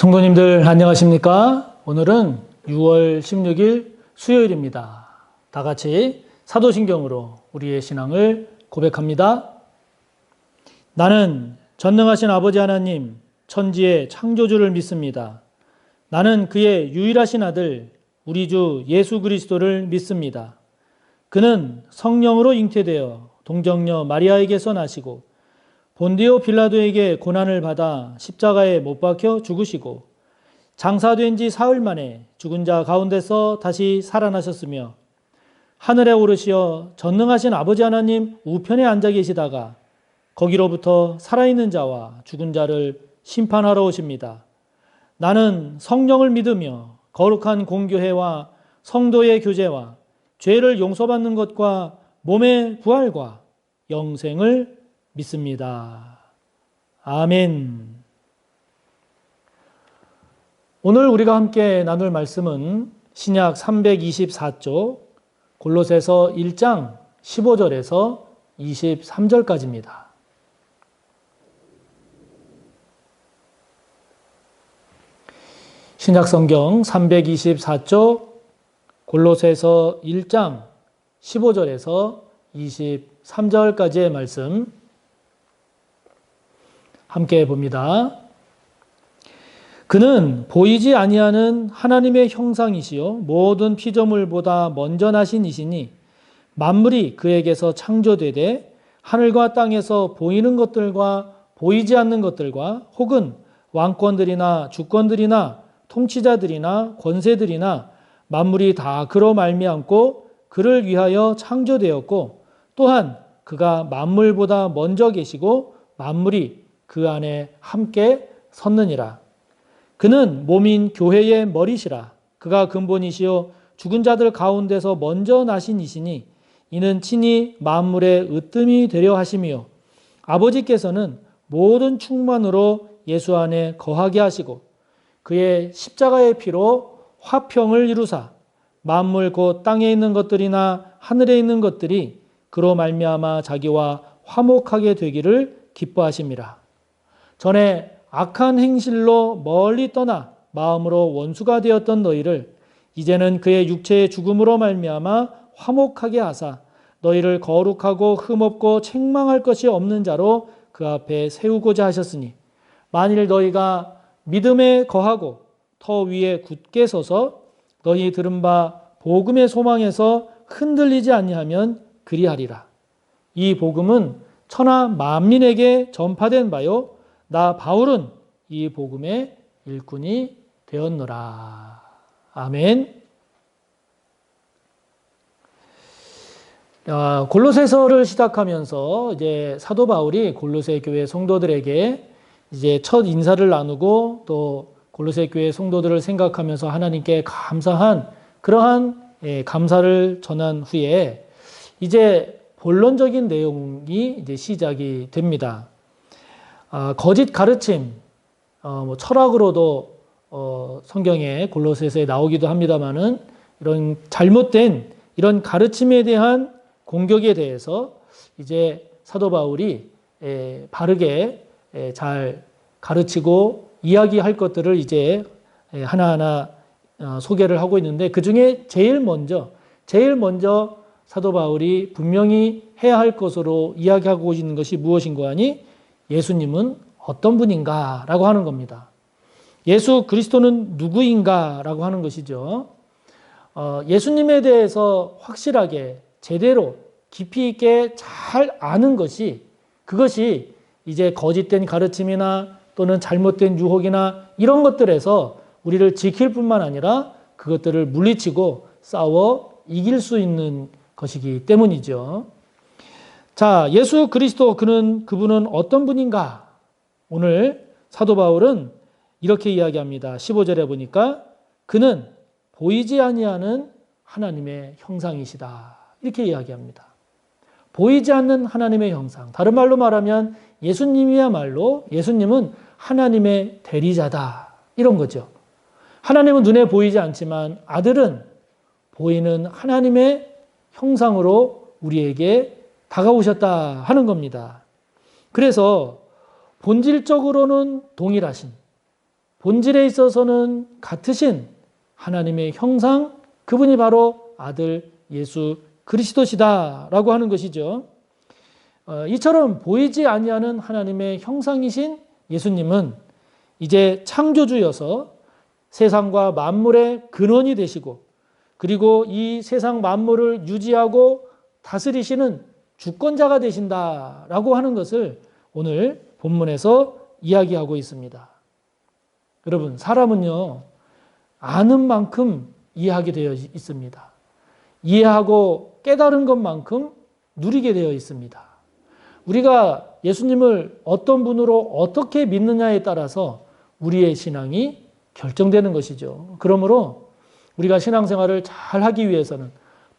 성도님들 안녕하십니까? 오늘은 6월 16일 수요일입니다. 다 같이 사도신경으로 우리의 신앙을 고백합니다. 나는 전능하신 아버지 하나님, 천지의 창조주를 믿습니다. 나는 그의 유일하신 아들, 우리 주 예수 그리스도를 믿습니다. 그는 성령으로 잉태되어 동정녀 마리아에게서 나시고 본디오 빌라도에게 고난을 받아 십자가에 못 박혀 죽으시고 장사된 지 사흘 만에 죽은 자 가운데서 다시 살아나셨으며 하늘에 오르시어 전능하신 아버지 하나님 우편에 앉아 계시다가 거기로부터 살아있는 자와 죽은 자를 심판하러 오십니다. 나는 성령을 믿으며 거룩한 공교회와 성도의 교제와 죄를 용서받는 것과 몸의 부활과 영생을 믿습니다. 아멘. 오늘 우리가 함께 나눌 말씀은 신약 324쪽 골로새서 1장 15절에서 23절까지입니다. 신약 성경 324쪽 골로새서 1장 15절에서 23절까지의 말씀 함께 봅니다. 그는 보이지 아니하는 하나님의 형상이시요 모든 피조물보다 먼저 나신 이시니 만물이 그에게서 창조되되 하늘과 땅에서 보이는 것들과 보이지 않는 것들과 혹은 왕권들이나 주권들이나 통치자들이나 권세들이나 만물이 다 그로 말미암고 그를 위하여 창조되었고 또한 그가 만물보다 먼저 계시고 만물이 그 안에 함께 섰느니라. 그는 몸인 교회의 머리시라. 그가 근본이시요 죽은 자들 가운데서 먼저 나신 이시니 이는 친히 만물의 으뜸이 되려 하심이요 아버지께서는 모든 충만으로 예수 안에 거하게 하시고 그의 십자가의 피로 화평을 이루사 만물 곧 땅에 있는 것들이나 하늘에 있는 것들이 그로 말미암아 자기와 화목하게 되기를 기뻐하심이라. 전에 악한 행실로 멀리 떠나 마음으로 원수가 되었던 너희를 이제는 그의 육체의 죽음으로 말미암아 화목하게 하사 너희를 거룩하고 흠없고 책망할 것이 없는 자로 그 앞에 세우고자 하셨으니 만일 너희가 믿음에 거하고 터 위에 굳게 서서 너희 들은 바 복음의 소망에서 흔들리지 아니하면 그리하리라. 이 복음은 천하 만민에게 전파된 바요 나 바울은 이 복음의 일꾼이 되었노라. 아멘. 골로새서를 시작하면서 이제 사도 바울이 골로새 교회 성도들에게 이제 첫 인사를 나누고 또 골로새 교회 성도들을 생각하면서 하나님께 감사한 그러한 감사를 전한 후에 이제 본론적인 내용이 이제 시작이 됩니다. 거짓 가르침, 철학으로도 성경에 골로새서에 나오기도 합니다만은 이런 잘못된 이런 가르침에 대한 공격에 대해서 이제 사도 바울이 바르게 잘 가르치고 이야기할 것들을 이제 하나하나 소개를 하고 있는데 그 중에 제일 먼저 사도 바울이 분명히 해야 할 것으로 이야기하고 있는 것이 무엇인가 하니 예수님은 어떤 분인가 라고 하는 겁니다. 예수 그리스도는 누구인가 라고 하는 것이죠. 예수님에 대해서 확실하게 제대로 깊이 있게 잘 아는 것이 그것이 이제 거짓된 가르침이나 또는 잘못된 유혹이나 이런 것들에서 우리를 지킬 뿐만 아니라 그것들을 물리치고 싸워 이길 수 있는 것이기 때문이죠. 자, 예수 그리스도 그분은 어떤 분인가? 오늘 사도 바울은 이렇게 이야기합니다. 15절에 보니까 그는 보이지 아니하는 하나님의 형상이시다. 이렇게 이야기합니다. 보이지 않는 하나님의 형상. 다른 말로 말하면 예수님은 하나님의 대리자다. 이런 거죠. 하나님은 눈에 보이지 않지만 아들은 보이는 하나님의 형상으로 우리에게 다가오셨다 하는 겁니다. 그래서 본질적으로는 동일하신 본질에 있어서는 같으신 하나님의 형상, 그분이 바로 아들 예수 그리스도시다라고 하는 것이죠. 이처럼 보이지 아니하는 하나님의 형상이신 예수님은 이제 창조주여서 세상과 만물의 근원이 되시고, 그리고 이 세상 만물을 유지하고 다스리시는 주권자가 되신다라고 하는 것을 오늘 본문에서 이야기하고 있습니다. 여러분, 사람은요, 아는 만큼 이해하게 되어 있습니다. 이해하고 깨달은 것만큼 누리게 되어 있습니다. 우리가 예수님을 어떤 분으로 어떻게 믿느냐에 따라서 우리의 신앙이 결정되는 것이죠. 그러므로 우리가 신앙생활을 잘 하기 위해서는,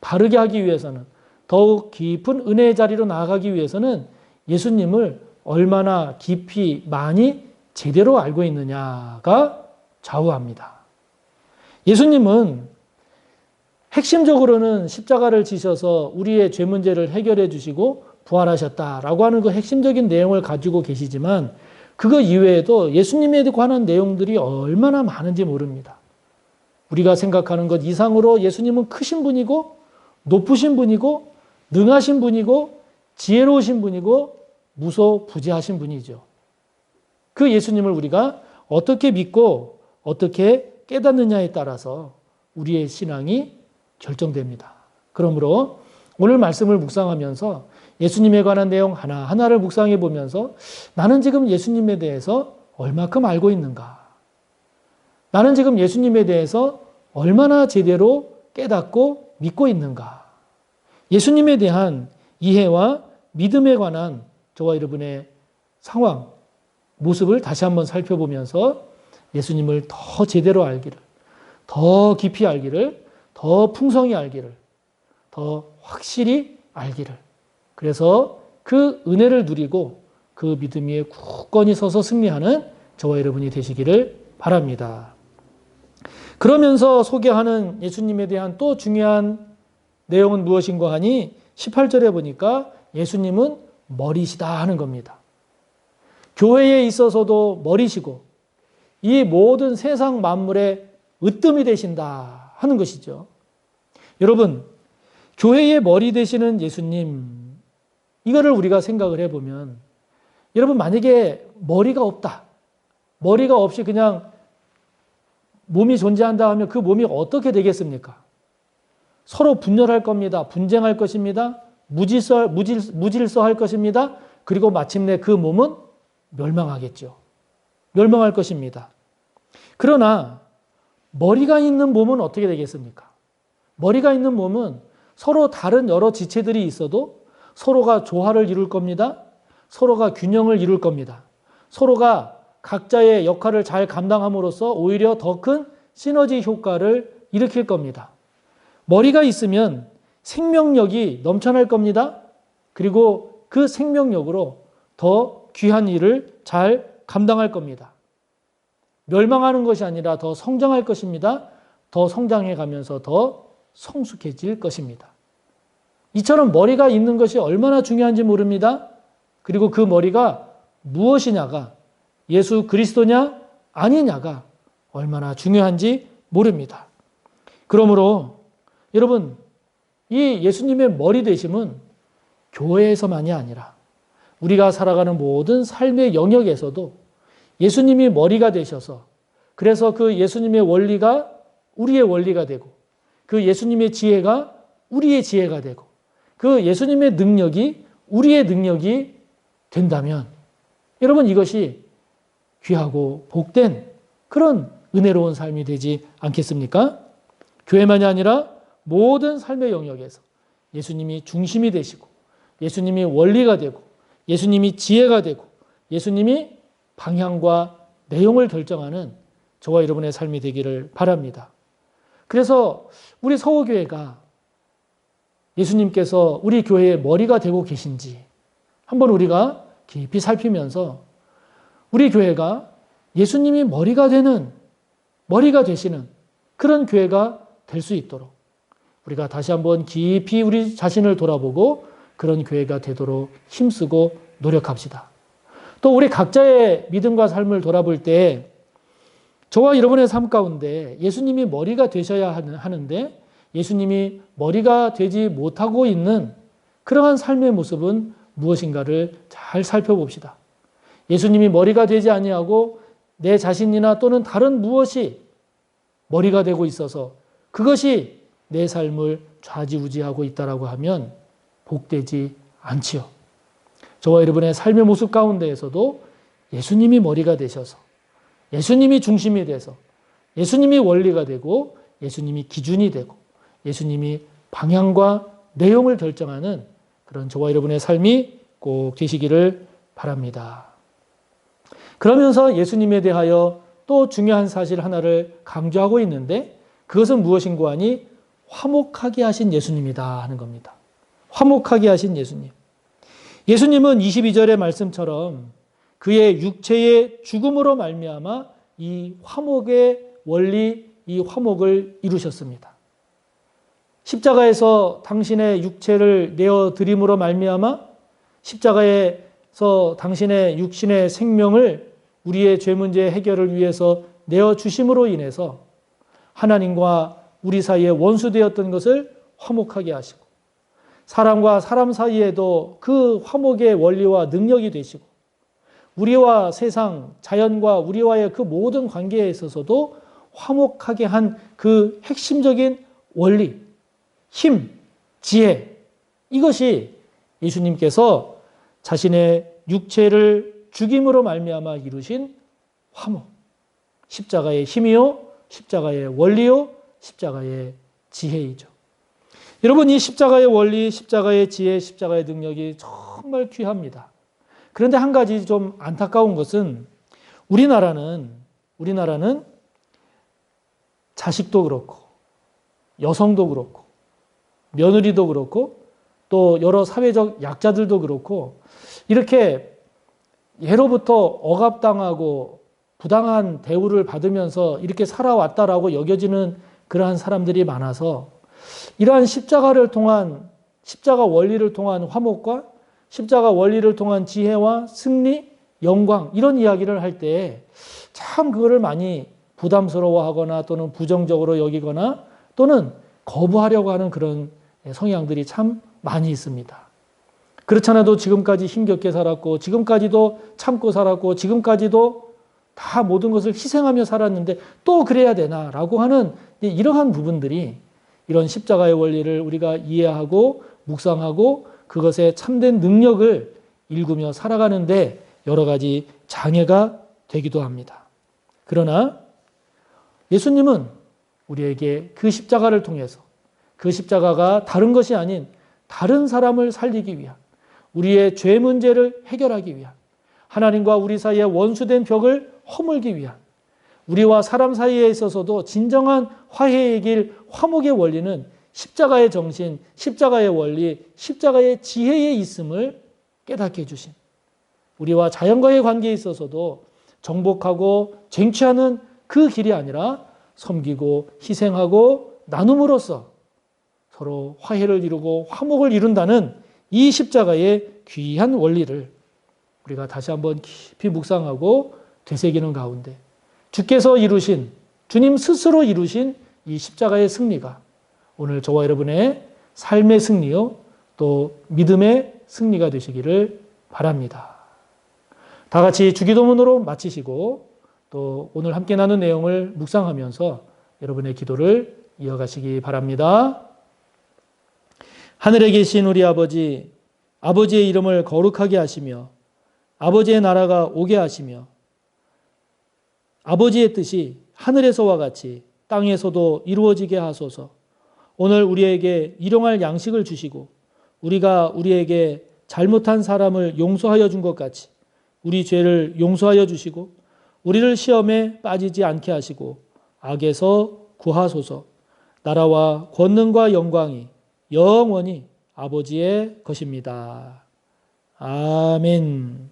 바르게 하기 위해서는, 더욱 깊은 은혜의 자리로 나아가기 위해서는 예수님을 얼마나 깊이 많이 제대로 알고 있느냐가 좌우합니다. 예수님은 핵심적으로는 십자가를 지셔서 우리의 죄 문제를 해결해 주시고 부활하셨다라고 하는 그 핵심적인 내용을 가지고 계시지만, 그거 이외에도 예수님에 관한 내용들이 얼마나 많은지 모릅니다. 우리가 생각하는 것 이상으로 예수님은 크신 분이고, 높으신 분이고, 능하신 분이고, 지혜로우신 분이고, 무소부지하신 분이죠. 그 예수님을 우리가 어떻게 믿고 어떻게 깨닫느냐에 따라서 우리의 신앙이 결정됩니다. 그러므로 오늘 말씀을 묵상하면서 예수님에 관한 내용 하나하나를 묵상해 보면서, 나는 지금 예수님에 대해서 얼마큼 알고 있는가? 나는 지금 예수님에 대해서 얼마나 제대로 깨닫고 믿고 있는가? 예수님에 대한 이해와 믿음에 관한 저와 여러분의 상황, 모습을 다시 한번 살펴보면서 예수님을 더 제대로 알기를, 더 깊이 알기를, 더 풍성히 알기를, 더 확실히 알기를, 그래서 그 은혜를 누리고 그 믿음 위에 굳건히 서서 승리하는 저와 여러분이 되시기를 바랍니다. 그러면서 소개하는 예수님에 대한 또 중요한 내용은 무엇인가 하니 18절에 보니까 예수님은 머리시다 하는 겁니다. 교회에 있어서도 머리시고 이 모든 세상 만물의 으뜸이 되신다 하는 것이죠. 여러분, 교회의 머리 되시는 예수님, 이거를 우리가 생각을 해보면, 여러분 만약에 머리가 없다, 머리가 없이 그냥 몸이 존재한다 하면 그 몸이 어떻게 되겠습니까? 서로 분열할 겁니다. 분쟁할 것입니다. 무질서할 것입니다. 그리고 마침내 그 몸은 멸망하겠죠. 멸망할 것입니다. 그러나 머리가 있는 몸은 어떻게 되겠습니까? 머리가 있는 몸은 서로 다른 여러 지체들이 있어도 서로가 조화를 이룰 겁니다. 서로가 균형을 이룰 겁니다. 서로가 각자의 역할을 잘 감당함으로써 오히려 더 큰 시너지 효과를 일으킬 겁니다. 머리가 있으면 생명력이 넘쳐날 겁니다. 그리고 그 생명력으로 더 귀한 일을 잘 감당할 겁니다. 멸망하는 것이 아니라 더 성장할 것입니다. 더 성장해 가면서 더 성숙해질 것입니다. 이처럼 머리가 있는 것이 얼마나 중요한지 모릅니다. 그리고 그 머리가 무엇이냐가, 예수 그리스도냐 아니냐가 얼마나 중요한지 모릅니다. 그러므로 여러분, 이 예수님의 머리 되심은 교회에서만이 아니라 우리가 살아가는 모든 삶의 영역에서도 예수님이 머리가 되셔서, 그래서 그 예수님의 원리가 우리의 원리가 되고, 그 예수님의 지혜가 우리의 지혜가 되고, 그 예수님의 능력이 우리의 능력이 된다면, 여러분 이것이 귀하고 복된 그런 은혜로운 삶이 되지 않겠습니까? 교회만이 아니라 모든 삶의 영역에서 예수님이 중심이 되시고, 예수님이 원리가 되고, 예수님이 지혜가 되고, 예수님이 방향과 내용을 결정하는 저와 여러분의 삶이 되기를 바랍니다. 그래서 우리 서호교회가 예수님께서 우리 교회의 머리가 되고 계신지 한번 우리가 깊이 살피면서 우리 교회가 예수님이 머리가 되시는 그런 교회가 될 수 있도록 우리가 다시 한번 깊이 우리 자신을 돌아보고 그런 교회가 되도록 힘쓰고 노력합시다. 또 우리 각자의 믿음과 삶을 돌아볼 때 저와 여러분의 삶 가운데 예수님이 머리가 되셔야 하는데 예수님이 머리가 되지 못하고 있는 그러한 삶의 모습은 무엇인가를 잘 살펴봅시다. 예수님이 머리가 되지 아니하고 내 자신이나 또는 다른 무엇이 머리가 되고 있어서 그것이 내 삶을 좌지우지하고 있다라고 하면 복되지 않지요. 저와 여러분의 삶의 모습 가운데에서도 예수님이 머리가 되셔서 예수님이 중심이 돼서 예수님이 원리가 되고 예수님이 기준이 되고 예수님이 방향과 내용을 결정하는 그런 저와 여러분의 삶이 꼭 되시기를 바랍니다. 그러면서 예수님에 대하여 또 중요한 사실 하나를 강조하고 있는데 그것은 무엇인고 하니 화목하게 하신 예수님이다 하는 겁니다. 화목하게 하신 예수님. 예수님은 22절의 말씀처럼 그의 육체의 죽음으로 말미암아 이 화목의 원리, 이 화목을 이루셨습니다. 십자가에서 당신의 육체를 내어드림으로 말미암아 십자가에서 당신의 육신의 생명을 우리의 죄 문제 해결을 위해서 내어주심으로 인해서 하나님과 우리 사이에 원수되었던 것을 화목하게 하시고 사람과 사람 사이에도 그 화목의 원리와 능력이 되시고 우리와 세상, 자연과 우리와의 그 모든 관계에 있어서도 화목하게 한 그 핵심적인 원리, 힘, 지혜 이것이 예수님께서 자신의 육체를 죽임으로 말미암아 이루신 화목, 십자가의 힘이요, 십자가의 원리요, 십자가의 지혜이죠. 여러분 이 십자가의 원리, 십자가의 지혜, 십자가의 능력이 정말 귀합니다. 그런데 한 가지 좀 안타까운 것은 우리나라는 자식도 그렇고 여성도 그렇고 며느리도 그렇고 또 여러 사회적 약자들도 그렇고 이렇게 예로부터 억압당하고 부당한 대우를 받으면서 이렇게 살아왔다라고 여겨지는 그러한 사람들이 많아서 이러한 십자가를 통한 십자가 원리를 통한 화목과 십자가 원리를 통한 지혜와 승리, 영광 이런 이야기를 할 때 참 그거를 많이 부담스러워하거나 또는 부정적으로 여기거나 또는 거부하려고 하는 그런 성향들이 참 많이 있습니다. 그렇잖아도 지금까지 힘겹게 살았고 지금까지도 참고 살았고 지금까지도 다 모든 것을 희생하며 살았는데 또 그래야 되나라고 하는 이러한 부분들이 이런 십자가의 원리를 우리가 이해하고 묵상하고 그것의 참된 능력을 읽으며 살아가는데 여러 가지 장애가 되기도 합니다. 그러나 예수님은 우리에게 그 십자가를 통해서 그 십자가가 다른 것이 아닌 다른 사람을 살리기 위한 우리의 죄 문제를 해결하기 위한 하나님과 우리 사이에 원수된 벽을 허물기 위한 우리와 사람 사이에 있어서도 진정한 화해의 길, 화목의 원리는 십자가의 정신, 십자가의 원리, 십자가의 지혜에 있음을 깨닫게 해주신 우리와 자연과의 관계에 있어서도 정복하고 쟁취하는 그 길이 아니라 섬기고 희생하고 나눔으로써 서로 화해를 이루고 화목을 이룬다는 이 십자가의 귀한 원리를 우리가 다시 한번 깊이 묵상하고 되새기는 가운데 주께서 이루신, 주님 스스로 이루신 이 십자가의 승리가 오늘 저와 여러분의 삶의 승리요, 또 믿음의 승리가 되시기를 바랍니다. 다 같이 주기도문으로 마치시고 또 오늘 함께 나눈 내용을 묵상하면서 여러분의 기도를 이어가시기 바랍니다. 하늘에 계신 우리 아버지, 아버지의 이름을 거룩하게 하시며 아버지의 나라가 오게 하시며 아버지의 뜻이 하늘에서와 같이 땅에서도 이루어지게 하소서. 오늘 우리에게 일용할 양식을 주시고 우리가 우리에게 잘못한 사람을 용서하여 준 것 같이 우리 죄를 용서하여 주시고 우리를 시험에 빠지지 않게 하시고 악에서 구하소서. 나라와 권능과 영광이 영원히 아버지의 것입니다. 아멘.